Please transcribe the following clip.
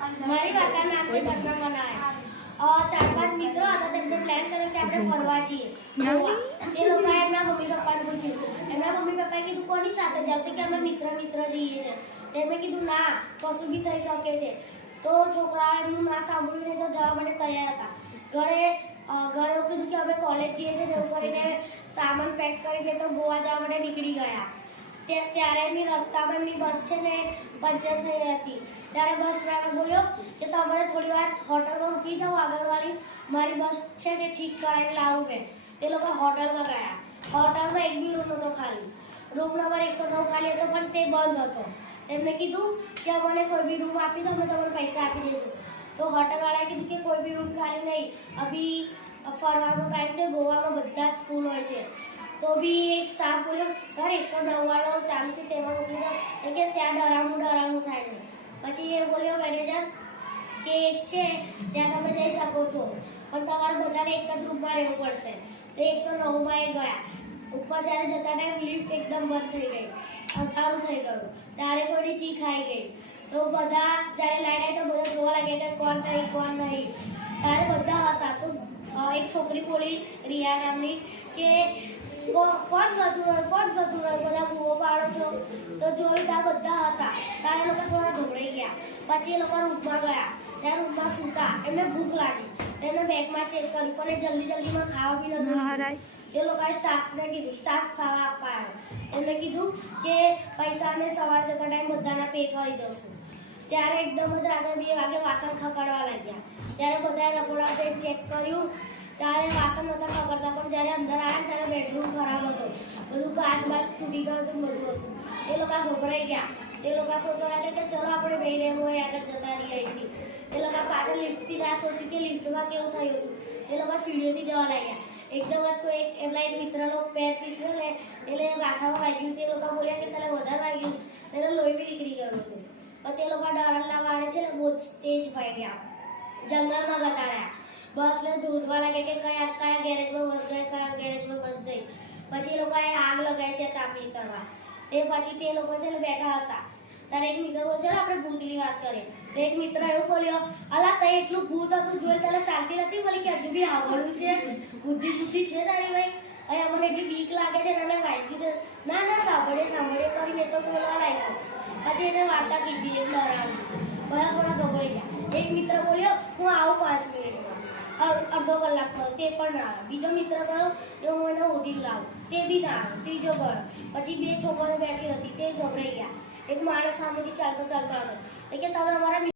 મારી વાર્તાનું નામ છે બદનામ બનાયા. 4-5 મિત્રો હતા, તેમને પ્લાન કર્યો કે આપણે ફરવા જઈએ ગોવા. તે લોકોએ એમના મમ્મી પપ્પાને પૂછ્યું. એમના મમ્મી પપ્પાએ કીધું કોની સાથે જાવ? તો કે અમે મિત્ર જઈએ છે. તેમણે કીધું ના, કશું બી થઈ શકે છે. તો છોકરાએ એમનું ના સાંભળ્યું ને તો જવા માટે તૈયાર હતા. ઘરે એવું કીધું કે અમે કોલેજ જઈએ છીએ ને એવું કરીને સામાન પેક કરીને તો ગોવા જવા માટે નીકળી ગયા. ત્યારે એમની રસ્તામાં એમની બસ છે ને પંચર થઈ હતી. ત્યારે બસ ડ્રાઈવર બોલ્યો કે તમારે થોડી વાર હોટલમાં મૂકી જાઓ આગળવાળી, મારી બસ છે ને ઠીક કરાવીને લાવું મેં. તે લોકો હોટલમાં ગયા. હોટલમાં એક બી રૂમ નહોતો ખાલી. રૂમ નંબર 109 ખાલી હતો પણ તે બંધ હતો. એમને કીધું કે અમને કોઈ બી રૂમ આપી દો, અમે તમને પૈસા આપી દઈશું. તો હોટલવાળાએ કીધું કે કોઈ બી રૂમ ખાલી નહીં, અભી ફરવાનો ટાઈમ છે, ગોવામાં બધા જ ફૂલ હોય છે. તો બી એક સ્ટાફ બોલ્યો સર 109 વાળો ચાલુ છે તેમાં મોકલી દો. કે ત્યાં ડરામણું થાય નહીં. પછી એ બોલ્યો મેનેજર કે એક છે ત્યાં તમે જઈ શકો છો પણ તમારે બધાને એક જ રૂમમાં રહેવું પડશે. તો 109માં એ ગયા. ઉપર જ્યારે જતા ટાઈમ લિફ્ટ એકદમ બંધ થઈ ગઈ, અંધારું થઈ ગયું. ત્યારે કોઈની ચીખ આવી ગઈ. તો બધા જ્યારે લાઈટ આવી તો બધા જોવા લાગ્યા કે કોણ નહીં. ત્યારે બધા હતા. તો એક છોકરી બોલી રિયા નામની કે કોણ ગતું રહ્યું બધા બુઓ પાડો છો. તો જોયું ત્યાં બધા હતા. ત્યારે લોકો થોડા ગભરાઈ ગયા. પછી એ લોકો રૂમમાં ગયા. ત્યાં રૂમમાં સૂતા. એમને ભૂખ લાગી. એમને બેગમાં ચેક કર્યું પણ એ જલ્દીમાં ખાવા બી નતું. એ લોકોએ સ્ટાફને કીધું, સ્ટાફ ખાવા આપવા આવ્યો. એમને કીધું કે પૈસા અમે સવાર જતા ટાઈમ બધાના પે કરી જશું. ત્યારે એકદમ જ રાત્રે 2 વાગે વાસણ ખકડવા લાગ્યા. ત્યારે બધાએ રસોડા ચેક કર્યું. ત્યારે વાસણ નહોતા ખકડતા પણ જ્યારે અંદર આવ્યા ત્યારે બેડરૂમ ખરાબ હતો. બધું કાચ બાચ તૂટી ગયું હતું, બધું હતું. એ લોકો ગભરાઈ ગયા. એ લોકો સોચવા લાગ્યા કે ચલો આપણે નહીં રહેવું હોય, આગળ જતા રહીએ અહીંથી. એ લોકો પાછળ લિફ્ટથી ના સોચ્યું કે લિફ્ટમાં કેવું થયું હતું. એ લોકો સીડીઓથી જવા લાગ્યા. એકદમ જ કોઈ એમના એક મિત્રનો પેર ફીસ્યો ને એટલે માથામાં વાગ્યું. તે લોકો બોલ્યા કે તને વધારે વાગ્યું, એને લોહી બી નીકળી ગયું હતું. પણ તે લોકો ડરલા મારે છે ને બહુ જ તેજ ભાગ્યા. જંગલમાં જતા રહ્યા. બસને ઢૂંઢવા લાગ્યા કે કયા ગેરેજમાં બસ ગઈ, કયા ગેરેજમાં બસ ગઈ. પછી એ લોકોએ આગ લગાવી ત્યાં તાપલી કરવા. તે પછી તે લોકો છે ને બેઠા હતા. ત્યારે એક મિત્ર બોલ્યો છે આપણે ભૂતની વાત કરીએ. તો એક મિત્ર એવું બોલ્યો અલા તે એટલું ભૂત હતું જોઈ તને ચાલતી નથી બોલી કે હજુ બી આવડું છે, બુદ્ધિ છે તારી ભાઈ. અહીંયા મને એટલી બીક લાગે છે અને વાગ્યું છે. ના સાંભળે કરીને તો બોલવા લાગ્યો. પછી એને વાર્તા કીધી એક ડરાવની. બધા થોડા ગભરાઈ ગયા. એક મિત્ર બોલ્યો હું આવું 5 મિનિટમાં. અડધો કલાક થયો તે પણ ના આવ્યો. બીજો મિત્ર ગયો કે હું એને ઓધી લાવું, તે બી ના આવ્યો. ત્રીજો ગયો. પછી 2 છોકરીઓ બેઠી હતી તે ગભરાઈ ગયા. એક માણસ સામેથી ચાલતો હતો કે તમે અમારા